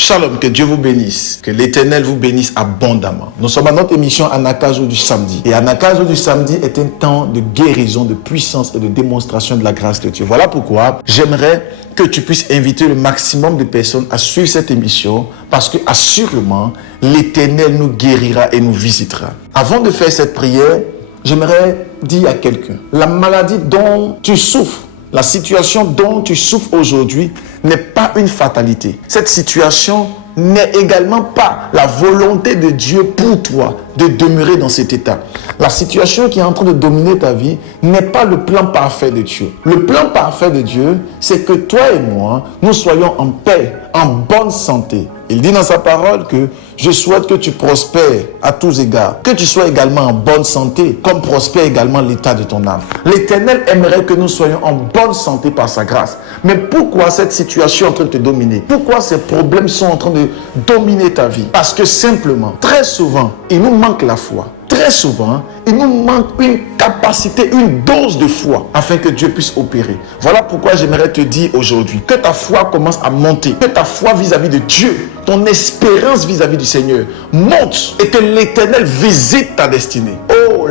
Shalom, que Dieu vous bénisse, que l'Éternel vous bénisse abondamment. Nous sommes à notre émission Anakazo du samedi. Et Anakazo du samedi est un temps de guérison, de puissance et de démonstration de la grâce de Dieu. Voilà pourquoi j'aimerais que tu puisses inviter le maximum de personnes à suivre cette émission parce que assurément, l'Éternel nous guérira et nous visitera. Avant de faire cette prière, j'aimerais dire à quelqu'un, la maladie dont tu souffres, la situation dont tu souffres aujourd'hui n'est pas une fatalité. Cette situation n'est également pas la volonté de Dieu pour toi de demeurer dans cet état. La situation qui est en train de dominer ta vie n'est pas le plan parfait de Dieu. Le plan parfait de Dieu, c'est que toi et moi, nous soyons en paix, en bonne santé. Il dit dans sa parole que je souhaite que tu prospères à tous égards, que tu sois également en bonne santé, comme prospère également l'état de ton âme. L'Éternel aimerait que nous soyons en bonne santé par sa grâce. Mais pourquoi cette situation est en train de te dominer? Pourquoi ces problèmes sont en train de dominer ta vie? Parce que simplement, très souvent, il nous manque la foi. Très souvent, il nous manque une capacité, une dose de foi afin que Dieu puisse opérer. Voilà pourquoi j'aimerais te dire aujourd'hui que ta foi commence à monter, que ta foi vis-à-vis de Dieu, ton espérance vis-à-vis du Seigneur monte et que l'Éternel visite ta destinée. Oh,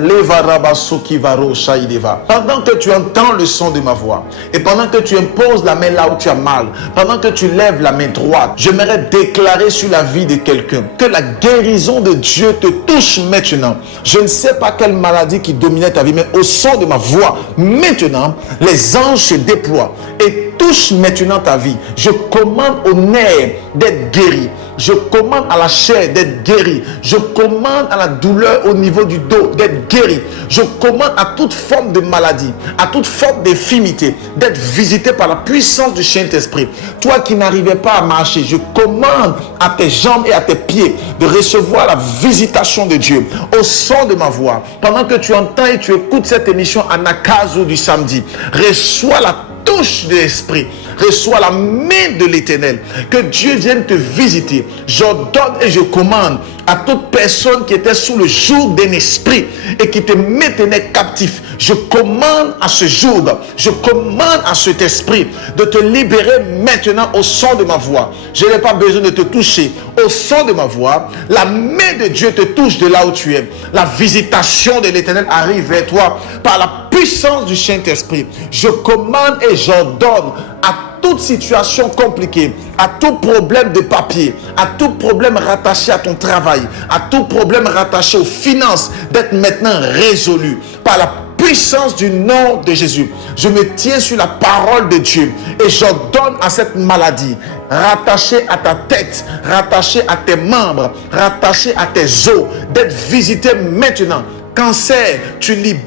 pendant que tu entends le son de ma voix et pendant que tu imposes la main là où tu as mal, pendant que tu lèves la main droite, j'aimerais déclarer sur la vie de quelqu'un que la guérison de Dieu te touche maintenant. Je ne sais pas quelle maladie qui dominait ta vie, mais au son de ma voix, maintenant, les anges se déploient et touchent maintenant ta vie. Je commande aux nerfs d'être guéris. Je commande à la chair d'être guérie. Je commande à la douleur au niveau du dos d'être guérie. Je commande à toute forme de maladie, à toute forme d'infirmité d'être visité par la puissance du Saint-Esprit. Toi qui n'arrivais pas à marcher, je commande à tes jambes et à tes pieds de recevoir la visitation de Dieu au son de ma voix. Pendant que tu entends et tu écoutes cette émission Anakazo du samedi, reçois la touche de l'Esprit, reçois la main de l'Éternel, que Dieu vienne te visiter. J'ordonne et je commande à toute personne qui était sous le joug d'un esprit et qui te maintenait captif. Je commande à ce jour, je commande à cet esprit de te libérer maintenant au son de ma voix. Je n'ai pas besoin de te toucher. Au son de ma voix, la main de Dieu te touche de là où tu es. La visitation de l'Éternel arrive vers toi par la puissance du Saint-Esprit. Je commande et j'ordonne à toute situation compliquée, à tout problème de papier, à tout problème rattaché à ton travail, à tout problème rattaché aux finances, d'être maintenant résolu par la puissance du nom de Jésus. Je me tiens sur la parole de Dieu et j'ordonne à cette maladie rattachée à ta tête, rattachée à tes membres, rattachée à tes os, d'être visitée maintenant. Cancer, tu libères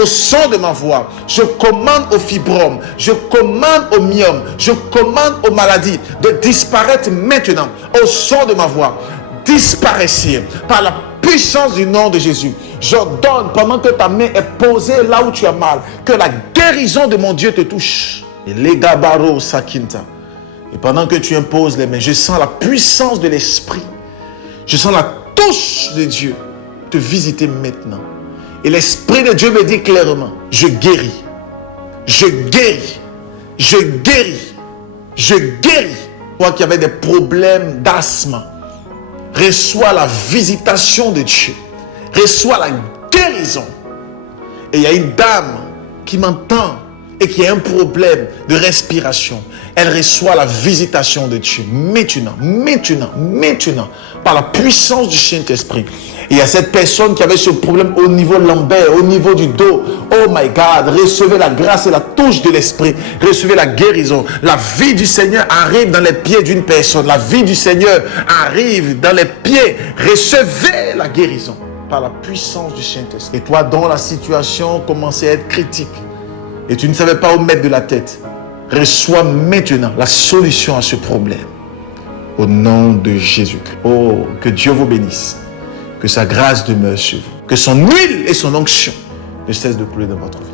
au son de ma voix. Je commande aux fibromes, je commande aux myomes, je commande aux maladies de disparaître maintenant au son de ma voix. Disparaissez par la puissance du nom de Jésus. J'ordonne pendant que ta main est posée là où tu as mal, que la guérison de mon Dieu te touche. Et les gabaros sakinta. Et pendant que tu imposes les mains, je sens la puissance de l'esprit. Je sens la touche de Dieu te visiter maintenant. Et l'Esprit de Dieu me dit clairement, je guéris, je guéris, je guéris, je guéris. Toi qui avais des problèmes d'asthme, reçois la visitation de Dieu, reçois la guérison. Et il y a une dame qui m'entend et qui a un problème de respiration. Elle reçoit la visitation de Dieu maintenant, par la puissance du Saint-Esprit. Il y a cette personne qui avait ce problème au niveau lombaire, au niveau du dos. Oh my God, recevez la grâce et la touche de l'Esprit. Recevez la guérison. La vie du Seigneur arrive dans les pieds d'une personne. La vie du Seigneur arrive dans les pieds. Recevez la guérison par la puissance du Saint-Esprit. Et toi dont la situation commençait à être critique et tu ne savais pas où mettre de la tête, reçois maintenant la solution à ce problème. Au nom de Jésus-Christ. Oh, que Dieu vous bénisse. Que sa grâce demeure sur vous. Que son huile et son onction ne cessent de couler dans votre vie.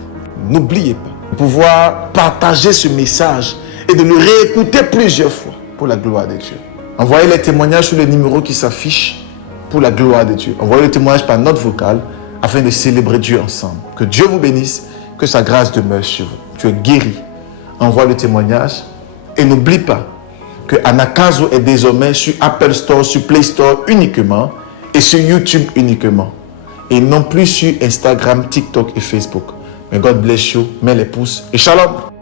N'oubliez pas de pouvoir partager ce message et de le réécouter plusieurs fois pour la gloire de Dieu. Envoyez les témoignages sur le numéro qui s'affiche pour la gloire de Dieu. Envoyez le témoignage par note vocale afin de célébrer Dieu ensemble. Que Dieu vous bénisse. Que sa grâce demeure sur vous. Tu es guéri. Envoie le témoignage et n'oublie pas que Anakazo est désormais sur Apple Store, sur Play Store uniquement et sur YouTube uniquement. Et non plus sur Instagram, TikTok et Facebook. Mais God bless you, mets les pouces et shalom.